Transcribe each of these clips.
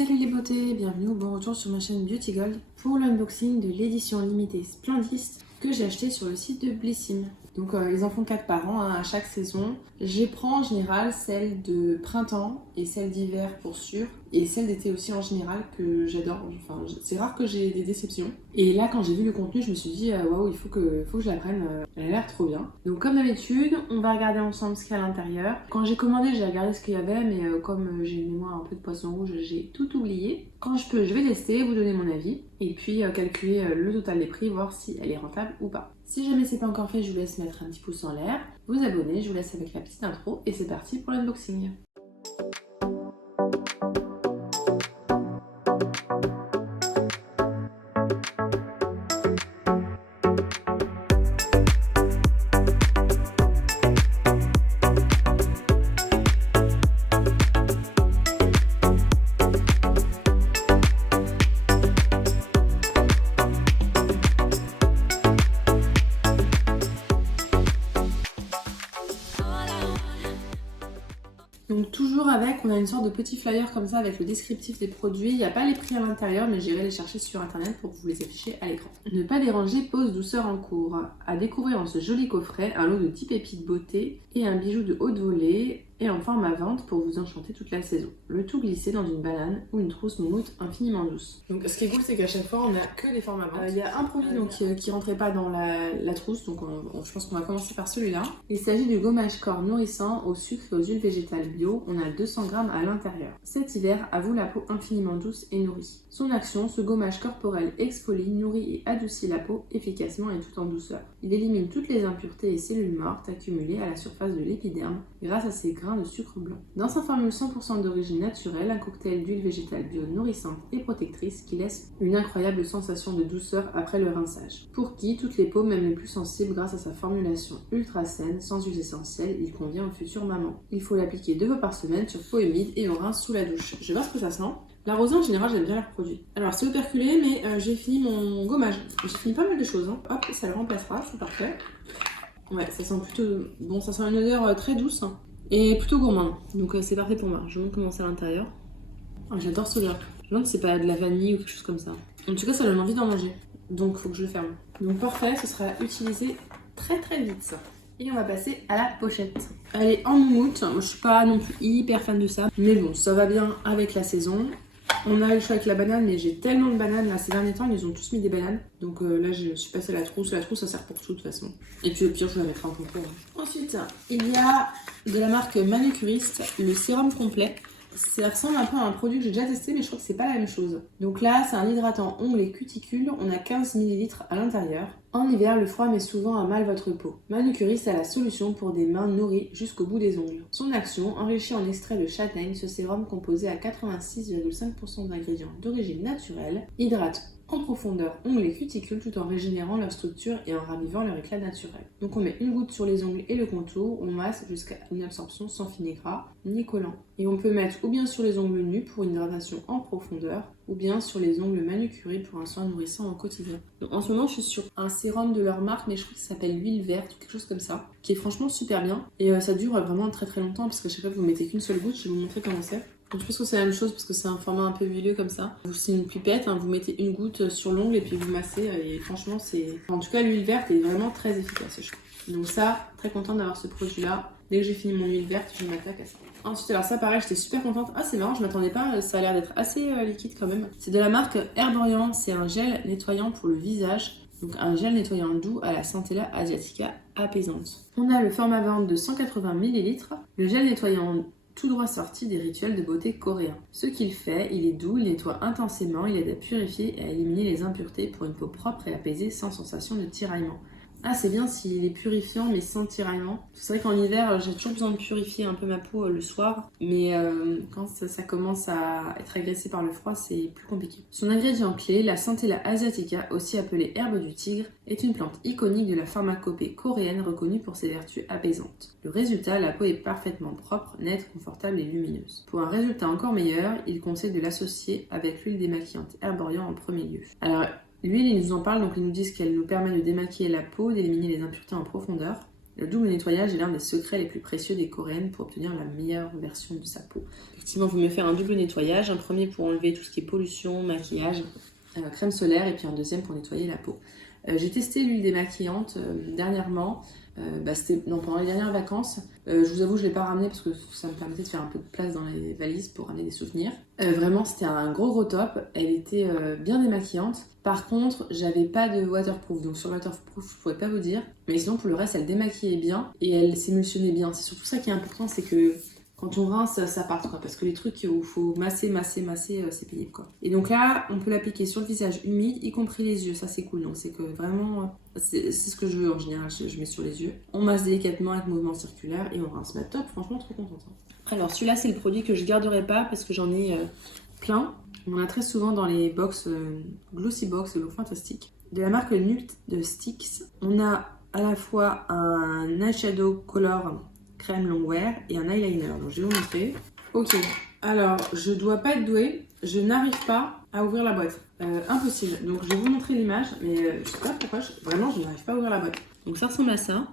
Salut les beautés, bienvenue ou bon retour sur ma chaîne Beauty Gold pour l'unboxing de l'édition limitée Splendist que j'ai acheté sur le site de Blissim. Donc ils en font 4 par an à chaque saison. Je prends en général celle de printemps et celle d'hiver pour sûr. Et celle d'été aussi en général que j'adore. Enfin, c'est rare que j'ai des déceptions. Et là quand j'ai vu le contenu je me suis dit waouh il faut que je la prenne. Elle a l'air trop bien. Donc comme d'habitude on va regarder ensemble ce qu'il y a à l'intérieur. Quand j'ai commandé j'ai regardé ce qu'il y avait mais comme j'ai une mémoire un peu de poisson rouge j'ai tout oublié. Quand je peux je vais tester, vous donner mon avis. Et puis calculer le total des prix, voir si elle est rentable ou pas. Si jamais c'est pas encore fait, je vous laisse mettre un petit pouce en l'air, vous abonner, je vous laisse avec la petite intro et c'est parti pour l'unboxing. Donc toujours avec, on a une sorte de petit flyer comme ça avec le descriptif des produits. Il n'y a pas les prix à l'intérieur mais j'irai les chercher sur internet pour vous les afficher à l'écran. Ne pas déranger, pose douceur en cours. À découvrir dans ce joli coffret, un lot de 10 pépites beauté et un bijou de haute volée et en forme à vente pour vous enchanter toute la saison. Le tout glissé dans une banane ou une trousse moumoute infiniment douce. Donc ce qui est cool c'est qu'à chaque fois on a que des formes à vente. Il y a un produit donc, qui rentrait pas dans la trousse donc je pense qu'on va commencer par celui-là. Il s'agit du gommage corps nourrissant au sucre et aux huiles végétales bio. On a 200 g à l'intérieur. Cet hiver, à vous la peau infiniment douce et nourrie. Son action, ce gommage corporel exfolie, nourrit et adoucit la peau efficacement et tout en douceur. Il élimine toutes les impuretés et cellules mortes accumulées à la surface de l'épiderme grâce à ses grains de sucre blanc. Dans sa formule 100% d'origine naturelle, un cocktail d'huile végétale bio nourrissante et protectrice qui laisse une incroyable sensation de douceur après le rinçage. Pour qui, toutes les peaux, même les plus sensibles, grâce à sa formulation ultra saine, sans huiles essentielles, il convient aux futures mamans. Il faut l'appliquer 2 fois par semaine sur peau humide et on rince sous la douche. Je vais voir ce que ça sent. La rosée en général j'aime bien leurs produits. Alors c'est operculé mais j'ai fini mon gommage. J'ai fini pas mal de choses. Hop, ça le remplacera, c'est parfait. Ouais, ça sent plutôt... Bon, ça sent une odeur très douce et plutôt gourmande. Donc c'est parfait pour moi. Je vais commencer à l'intérieur. Oh, j'adore ce odeur. Je me demande si c'est pas de la vanille ou quelque chose comme ça. En tout cas ça donne envie d'en manger. Donc faut que je le ferme. Donc parfait, ce sera utilisé très vite. Et on va passer à la pochette. Elle est en moumoute. Moi je suis pas non plus hyper fan de ça. Mais bon, ça va bien avec la saison. On avait le choix avec la banane, mais j'ai tellement de bananes là ces derniers temps, ils ont tous mis des bananes. Donc là je suis passée à la trousse. La trousse ça sert pour tout de toute façon. Et puis au pire je la mettrai en concours. Ensuite, il y a de la marque Manucuriste, le sérum complet. Ça ressemble un peu à un produit que j'ai déjà testé mais je crois que c'est pas la même chose. Donc là c'est un hydratant ongles et cuticules, on a 15 ml à l'intérieur. En hiver, le froid met souvent à mal votre peau. Manucuriste a la solution pour des mains nourries jusqu'au bout des ongles. Son action, enrichi en extrait de châtaigne, ce sérum composé à 86,5% d'ingrédients d'origine naturelle, hydrate en profondeur ongles et cuticules tout en régénérant leur structure et en ravivant leur éclat naturel. Donc on met une goutte sur les ongles et le contour, on masse jusqu'à une absorption sans filet gras ni collant. Et on peut mettre ou bien sur les ongles nus pour une hydratation en profondeur, ou bien sur les ongles manucurés pour un soin nourrissant au quotidien. Donc en ce moment je suis sur un sérum de leur marque mais je crois que ça s'appelle l'huile verte ou quelque chose comme ça, qui est franchement super bien. Et ça dure vraiment très longtemps parce que je sais pas, vous mettez qu'une seule goutte, je vais vous montrer comment c'est. Donc je pense que c'est la même chose parce que c'est un format un peu huileux comme ça. C'est une pipette, vous mettez une goutte sur l'ongle et puis vous massez et franchement c'est... En tout cas l'huile verte est vraiment très efficace je trouve. Donc ça, très contente d'avoir ce produit là. Dès que j'ai fini mon huile verte, je m'attaque à ça. Ensuite alors ça pareil, j'étais super contente. Ah c'est marrant, je m'attendais pas, ça a l'air d'être assez liquide quand même. C'est de la marque Herborian, c'est un gel nettoyant pour le visage. Donc un gel nettoyant doux à la Centella asiatica apaisante. On a le format vente de 180 ml. Le gel nettoyant tout droit sorti des rituels de beauté coréens. Ce qu'il fait, il est doux, il nettoie intensément, il aide à purifier et à éliminer les impuretés pour une peau propre et apaisée sans sensation de tiraillement. Ah c'est bien s'il est purifiant mais sans tiraillement. C'est vrai qu'en hiver j'ai toujours besoin de purifier un peu ma peau le soir. Mais quand ça commence à être agressé par le froid c'est plus compliqué. Son ingrédient clé, la Centella asiatica, aussi appelée herbe du tigre, est une plante iconique de la pharmacopée coréenne reconnue pour ses vertus apaisantes. Le résultat, la peau est parfaitement propre, nette, confortable et lumineuse. Pour un résultat encore meilleur, il conseille de l'associer avec l'huile démaquillante Herborian en premier lieu. Alors l'huile, ils nous en parlent, donc ils nous disent qu'elle nous permet de démaquiller la peau, d'éliminer les impuretés en profondeur. Le double nettoyage est l'un des secrets les plus précieux des Coréennes pour obtenir la meilleure version de sa peau. Effectivement, vous me faire un double nettoyage, un premier pour enlever tout ce qui est pollution, maquillage, crème solaire et puis un deuxième pour nettoyer la peau. J'ai testé l'huile démaquillante dernièrement, c'était pendant les dernières vacances. Je vous avoue, je ne l'ai pas ramené parce que ça me permettait de faire un peu de place dans les valises pour ramener des souvenirs. Vraiment, c'était un gros top. Elle était bien démaquillante. Par contre, j'avais pas de waterproof, donc sur le waterproof, je pourrais pas vous dire. Mais sinon, pour le reste, elle démaquillait bien et elle s'émulsionnait bien. C'est surtout ça qui est important, c'est que quand on rince, ça part, quoi. Parce que les trucs où il faut masser, c'est pénible, quoi. Et donc là, on peut l'appliquer sur le visage humide, y compris les yeux. Ça, c'est cool. Donc c'est que vraiment, c'est ce que je veux en général. Je mets sur les yeux. On masse délicatement avec mouvement circulaire et on rince. Bah top, franchement, trop contente. Alors celui-là, c'est le produit que je garderai pas parce que j'en ai plein. On en a très souvent dans les box Glossy Box de Look Fantastic. De la marque Nude de Sticks, on a à la fois un eyeshadow color crème longwear et un eyeliner. Donc je vais vous montrer. Ok, alors je dois pas être douée, je n'arrive pas à ouvrir la boîte. Impossible. Donc je vais vous montrer l'image, mais je sais pas pourquoi, vraiment je n'arrive pas à ouvrir la boîte. Donc ça ressemble à ça.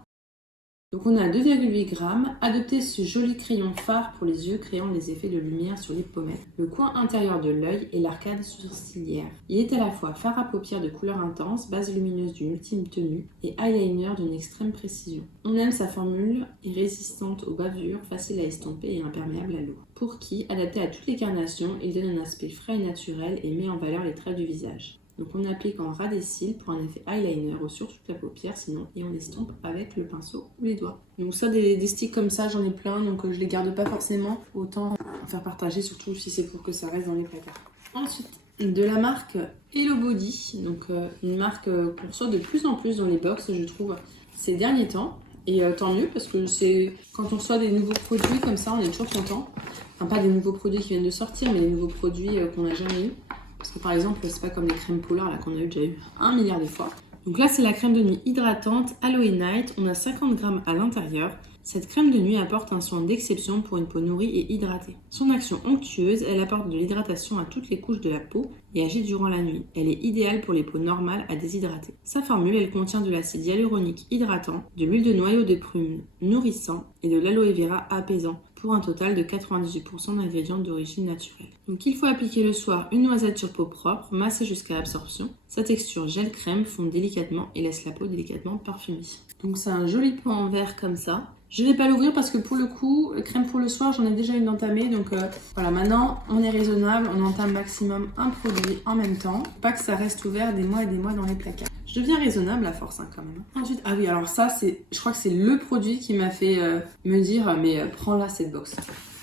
Donc on a 2,8 g. Adoptez ce joli crayon fard pour les yeux, créant les effets de lumière sur les pommettes, le coin intérieur de l'œil et l'arcade sourcilière. Il est à la fois fard à paupières de couleur intense, base lumineuse d'une ultime tenue et eyeliner d'une extrême précision. On aime sa formule, est résistante aux bavures, facile à estomper et imperméable à l'eau. Pour qui, adapté à toutes les carnations, il donne un aspect frais et naturel et met en valeur les traits du visage. Donc on applique en ras des cils pour un effet eyeliner sur toute la paupière sinon et on estompe avec le pinceau ou les doigts. Donc ça des sticks comme ça j'en ai plein donc je les garde pas forcément, autant en faire partager surtout si c'est pour que ça reste dans les placards. Ensuite de la marque Hello Body, donc une marque qu'on reçoit de plus en plus dans les box je trouve ces derniers temps. Et tant mieux parce que c'est quand on reçoit des nouveaux produits comme ça on est toujours content. Enfin pas des nouveaux produits qui viennent de sortir mais des nouveaux produits qu'on n'a jamais eu. Parce que par exemple, c'est pas comme les crèmes Polar là qu'on a déjà eu 1 milliard de fois. Donc là, c'est la crème de nuit hydratante Aloe Night. On a 50 g à l'intérieur. Cette crème de nuit apporte un soin d'exception pour une peau nourrie et hydratée. Son action onctueuse, elle apporte de l'hydratation à toutes les couches de la peau et agit durant la nuit. Elle est idéale pour les peaux normales à déshydrater. Sa formule, elle contient de l'acide hyaluronique hydratant, de l'huile de noyau de prune nourrissant et de l'aloe vera apaisant, pour un total de 98% d'ingrédients d'origine naturelle. Donc il faut appliquer le soir une noisette sur peau propre, masser jusqu'à absorption. Sa texture gel crème fond délicatement et laisse la peau délicatement parfumée. Donc c'est un joli pot en verre comme ça. Je ne vais pas l'ouvrir parce que pour le coup, crème pour le soir, j'en ai déjà une entamée. Donc voilà, maintenant on est raisonnable, on entame maximum un produit en même temps. Pas que ça reste ouvert des mois et des mois dans les placards. Je deviens raisonnable à force quand même. Ensuite, ah oui, alors ça, je crois que c'est le produit qui m'a fait me dire mais prends-la cette box.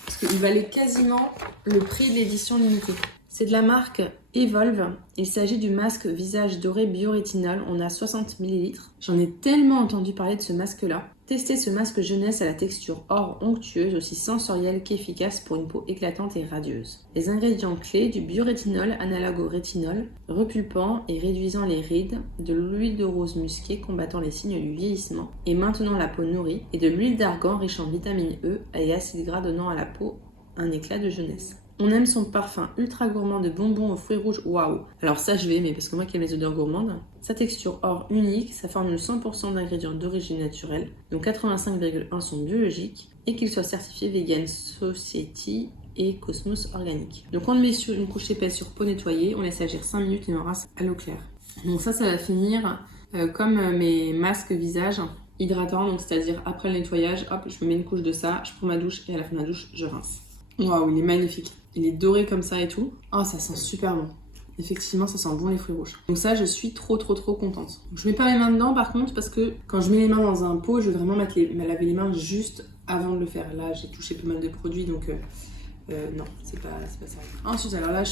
Parce qu'il valait quasiment le prix de l'édition limitée. C'est de la marque Evolve. Il s'agit du masque visage doré biorétinol. On a 60 ml. J'en ai tellement entendu parler de ce masque-là. Testez ce masque jeunesse à la texture or onctueuse, aussi sensorielle qu'efficace pour une peau éclatante et radieuse. Les ingrédients clés du biorétinol analogue au rétinol, repulpant et réduisant les rides, de l'huile de rose musquée combattant les signes du vieillissement et maintenant la peau nourrie, et de l'huile d'argan riche en vitamine E et acides gras donnant à la peau un éclat de jeunesse. On aime son parfum ultra gourmand de bonbons aux fruits rouges. Waouh! Alors ça je vais aimer parce que moi qui aime les odeurs gourmandes. Sa texture or unique, sa formule 100% d'ingrédients d'origine naturelle, dont 85,1 sont biologiques et qu'ils soient certifiés Vegan Society et Cosmos Organique. Donc on le met sur une couche épaisse sur peau nettoyée, on laisse agir 5 minutes et on rince à l'eau claire. Donc ça va finir comme mes masques visage hydratants, donc c'est-à-dire après le nettoyage, hop, je me mets une couche de ça, je prends ma douche et à la fin de la douche, je rince. Waouh, il est magnifique. Il est doré comme ça et tout. Oh, ça sent super bon. Effectivement, ça sent bon les fruits rouges. Donc ça, je suis trop contente. Donc, je mets pas mes mains dedans par contre parce que quand je mets les mains dans un pot, je veux vraiment me laver les mains juste avant de le faire. Là, j'ai touché pas mal de produits donc non, c'est pas ça. Ensuite, alors là,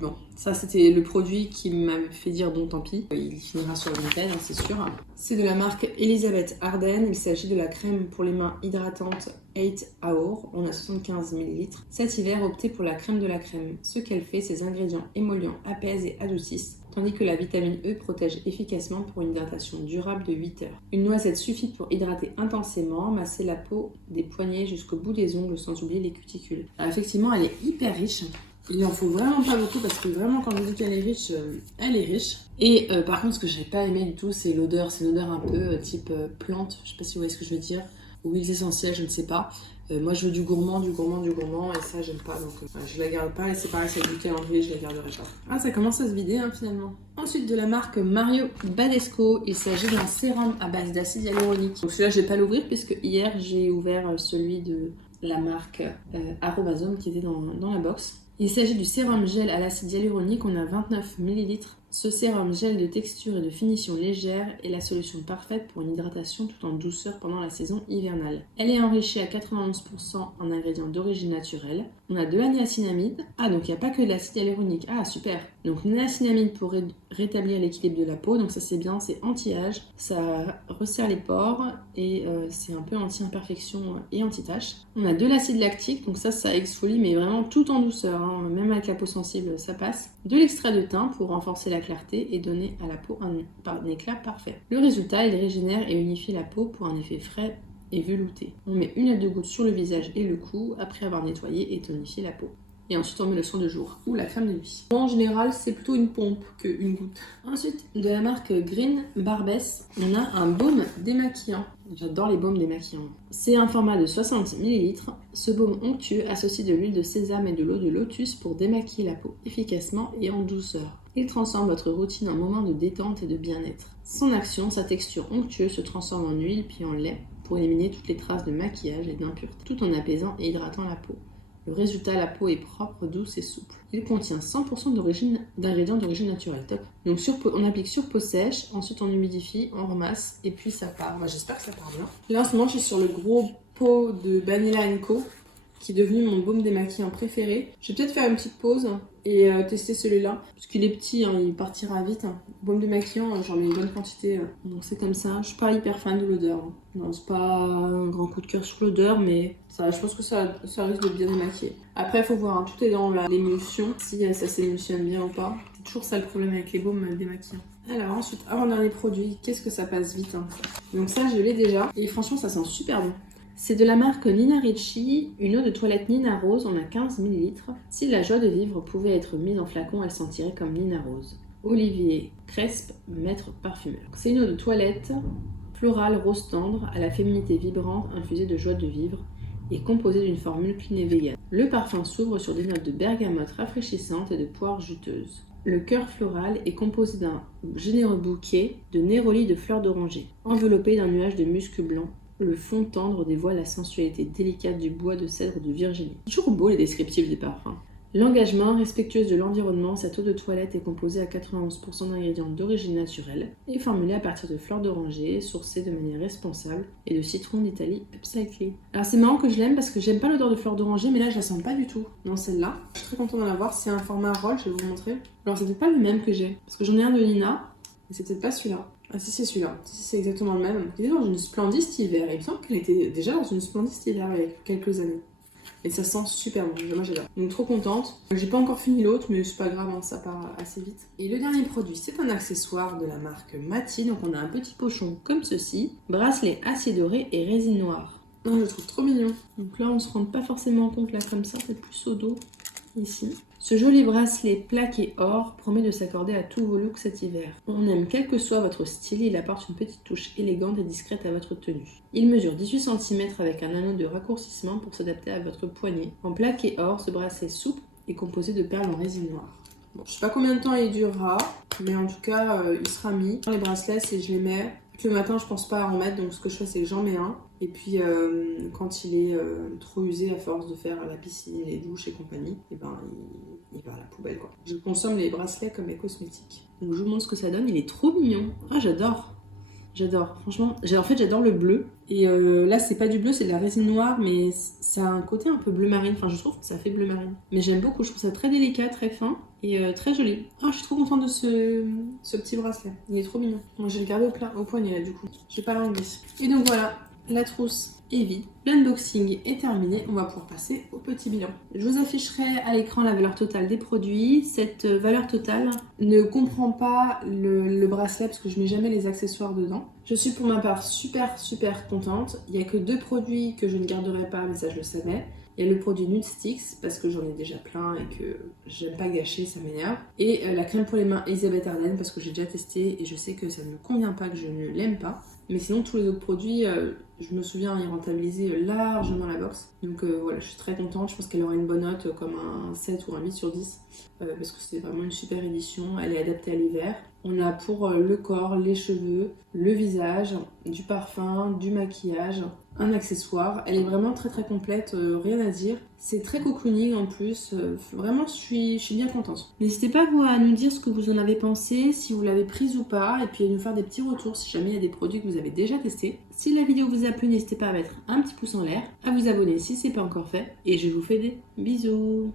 bon, ça c'était le produit qui m'a fait dire bon tant pis. Il finira sur le Vinted, hein, c'est sûr. C'est de la marque Elizabeth Arden. Il s'agit de la crème pour les mains hydratante 8 Hour. On a 75 ml. Cet hiver, optez pour la crème de la crème. Ce qu'elle fait, ses ingrédients émollients apaisent et adoucissent, tandis que la vitamine E protège efficacement pour une hydratation durable de 8 heures. Une noisette suffit pour hydrater intensément, masser la peau des poignets jusqu'au bout des ongles sans oublier les cuticules. Alors effectivement, elle est hyper riche. Il en faut vraiment pas beaucoup parce que vraiment quand je dis qu'elle est riche, elle est riche. Et par contre ce que j'ai pas aimé du tout c'est l'odeur. C'est une odeur un peu type plante, je sais pas si vous voyez ce que je veux dire. Ou huiles essentielles, je ne sais pas. Moi je veux du gourmand et ça j'aime pas donc je la garde pas et c'est pareil c'est du calendrier, je la garderai pas. Ah ça commence à se vider hein, finalement. Ensuite de la marque Mario Badescu, il s'agit d'un sérum à base d'acide hyaluronique. Donc celui-là je vais pas l'ouvrir puisque hier j'ai ouvert celui de la marque Aromazone qui était dans la box. Il s'agit du sérum gel à l'acide hyaluronique, on a 29 ml. Ce sérum gel de texture et de finition légère est la solution parfaite pour une hydratation tout en douceur pendant la saison hivernale. Elle est enrichie à 91% en ingrédients d'origine naturelle. On a de la niacinamide. Ah donc il n'y a pas que de l'acide hyaluronique. Ah super. Donc niacinamide pour rétablir l'équilibre de la peau. Donc ça c'est bien, c'est anti-âge. Ça resserre les pores et c'est un peu anti-imperfection et anti-tache. On a de l'acide lactique. Donc ça exfolie mais vraiment tout en douceur. Hein. Même avec la peau sensible ça passe. De l'extrait de thym pour renforcer la clarté et donner à la peau un éclat parfait. Le résultat, il régénère et unifie la peau pour un effet frais et velouté. On met 1 à 2 gouttes sur le visage et le cou après avoir nettoyé et tonifié la peau. Et ensuite on met le soin de jour ou la crème de nuit. En général c'est plutôt une pompe qu'une goutte. Ensuite de la marque Green Barbess, on a un baume démaquillant. J'adore les baumes démaquillants. C'est un format de 60 ml. Ce baume onctueux associe de l'huile de sésame et de l'eau de lotus pour démaquiller la peau efficacement et en douceur. Il transforme votre routine en moment de détente et de bien-être. Son action, sa texture onctueuse se transforme en huile puis en lait pour éliminer toutes les traces de maquillage et d'impuretés, tout en apaisant et hydratant la peau. Le résultat, la peau est propre, douce et souple. Il contient 100% d'ingrédients d'origine naturelle. Top. Donc on applique sur peau sèche, ensuite on humidifie, on ramasse et puis ça part. Moi j'espère que ça part bien. Là en ce moment je suis sur le gros pot de Vanilla Co qui est devenu mon baume démaquillant préféré. Je vais peut-être faire une petite pause et tester celui-là. Parce qu'il est petit, hein, il partira vite. Baume démaquillant, j'en mets une bonne quantité. Donc c'est comme ça. Je suis pas hyper fan de l'odeur. Hein. Non, c'est pas un grand coup de cœur sur l'odeur, mais ça, je pense que ça risque de bien démaquiller. Après, il faut voir, hein, tout est dans l'émulsion, si ça s'émulsionne bien ou pas. C'est toujours ça le problème avec les baumes démaquillants. Alors ensuite, avant-dernier produit, qu'est-ce que ça passe vite hein. Donc ça, je l'ai déjà. Et franchement, ça sent super bon. C'est de la marque Nina Ricci, une eau de toilette Nina Rose, on a 15 ml. Si la joie de vivre pouvait être mise en flacon, elle sentirait comme Nina Rose. Olivier Crespe, maître parfumeur. C'est une eau de toilette florale rose tendre, à la féminité vibrante, infusée de joie de vivre, et composée d'une formule clean et vegan. Le parfum s'ouvre sur des notes de bergamote rafraîchissantes et de poire juteuse. Le cœur floral est composé d'un généreux bouquet de néroli de fleurs d'oranger, enveloppé d'un nuage de musc blanc. Le fond tendre dévoile la sensualité délicate du bois de cèdre de Virginie. C'est toujours beau les descriptifs des parfums. L'engagement, respectueuse de l'environnement, cette eau de toilette est composée à 91% d'ingrédients d'origine naturelle et formulée à partir de fleurs d'oranger, sourcées de manière responsable, et de citron d'Italie upcyclé. Alors c'est marrant que je l'aime parce que j'aime pas l'odeur de fleurs d'oranger, mais là je la sens pas du tout dans celle-là. Je suis très contente d'en avoir, c'est un format roll, je vais vous montrer. Alors c'est peut-être pas le même que j'ai, parce que j'en ai un de Nina, mais c'est peut-être pas celui-là. Ah si c'est celui-là, si c'est exactement le même. Il était dans une Splendiste hiver, il me semble qu'elle était déjà dans une Splendiste hiver il y a quelques années. Et ça sent super bon, moi j'adore. Donc trop contente. J'ai pas encore fini l'autre, mais c'est pas grave, hein, ça part assez vite. Et le dernier produit, c'est un accessoire de la marque Mati. Donc on a un petit pochon comme ceci, bracelet acier doré et résine noire. Oh, je le trouve trop mignon. Donc là on se rend pas forcément compte là comme ça, c'est plus au dos, ici. Ce joli bracelet plaqué or promet de s'accorder à tous vos looks cet hiver. On aime quel que soit votre style, il apporte une petite touche élégante et discrète à votre tenue. Il mesure 18 cm avec un anneau de raccourcissement pour s'adapter à votre poignet. En plaqué or, ce bracelet souple est composé de perles en résine noire. Bon, je sais pas combien de temps il durera, mais en tout cas, il sera mis. Les bracelets, si je les mets, le matin, je pense pas à en mettre, donc ce que je fais, c'est que j'en mets un. Et puis, quand il est trop usé à force de faire la piscine, les douches et compagnie, et ben, il va à la poubelle, quoi. Je consomme les bracelets comme mes cosmétiques. Donc, je vous montre ce que ça donne. Il est trop mignon. Ah, j'adore. J'adore, franchement. En fait, j'adore le bleu. Et là, c'est pas du bleu, c'est de la résine noire, mais ça a un côté un peu bleu marine. Enfin, je trouve que ça fait bleu marine. Mais j'aime beaucoup, je trouve ça très délicat, très fin et très joli. Ah, je suis trop contente de ce petit bracelet. Il est trop mignon. Moi, je vais le garder au poignet, là, du coup. Je vais pas l'enlever. Et donc, voilà, la trousse est vide. L'unboxing est terminé. On va pouvoir passer au petit bilan. Je vous afficherai à l'écran la valeur totale des produits. Cette valeur totale ne comprend pas le bracelet parce que je mets jamais les accessoires dedans. Je suis pour ma part super contente. Il n'y a que 2 produits que je ne garderai pas, mais ça je le savais. Il y a le produit Nude Sticks parce que j'en ai déjà plein et que j'aime pas gâcher, ça m'énerve. Et la crème pour les mains Elisabeth Arden parce que j'ai déjà testé et je sais que ça ne me convient pas, que je ne l'aime pas. Mais sinon tous les autres produits, je me souviens y rentabiliser largement la box. Donc voilà, je suis très contente, je pense qu'elle aura une bonne note comme un 7 ou un 8 sur 10 parce que c'est vraiment une super édition, elle est adaptée à l'hiver. On a pour le corps, les cheveux, le visage, du parfum, du maquillage, un accessoire. Elle est vraiment très très complète, rien à dire. C'est très cocooning en plus, vraiment je suis bien contente. N'hésitez pas vous à nous dire ce que vous en avez pensé, si vous l'avez prise ou pas, et puis à nous faire des petits retours si jamais il y a des produits que vous avez déjà testés. Si la vidéo vous a plu, n'hésitez pas à mettre un petit pouce en l'air, à vous abonner si ce n'est pas encore fait, et je vous fais des bisous.